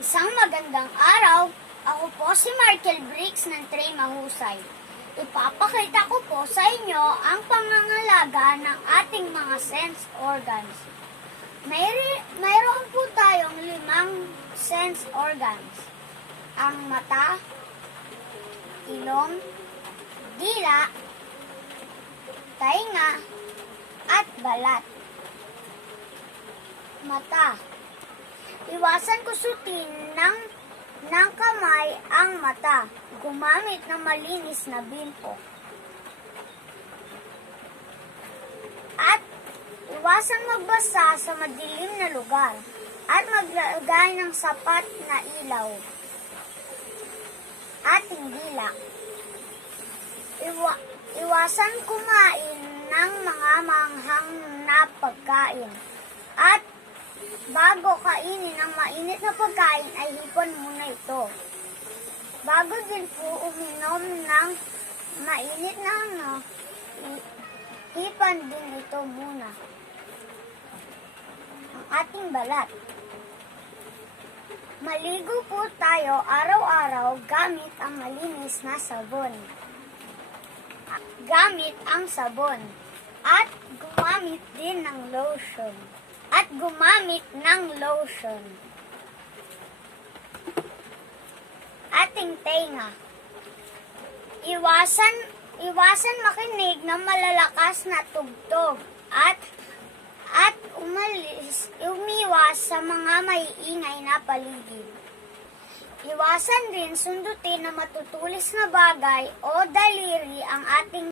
Isang magandang araw, ako po si Markel Briggs ng Tray Mahusay. Ipapakita ko po sa inyo ang pangangalaga ng ating mga sense organs. Mayroon po tayong 5 sense organs. Ang mata, ilong, dila, tainga, at balat. Mata. Iwasan kusutin ng kamay ang mata. Gumamit ng malinis na bilpo. At iwasan magbasa sa madilim na lugar. At maglagay ng sapat na ilaw. At dila. Iwasan kumain ng mga manghang na pagkain. At bago kainin ang mainit na pagkain ay hipon muna ito. Bago din po uminom ng mainit na hipan din ito muna. Ang ating balat. Maligo po tayo araw-araw gamit ang malinis na sabon. Gamit ang sabon. At gumamit din ng lotion. Ating tenga. Iwasan makinig ng malalakas na tugtog at umiwas sa mga maiingay na paligid. Iwasan din sundutin na matutulis na bagay o daliri ang ating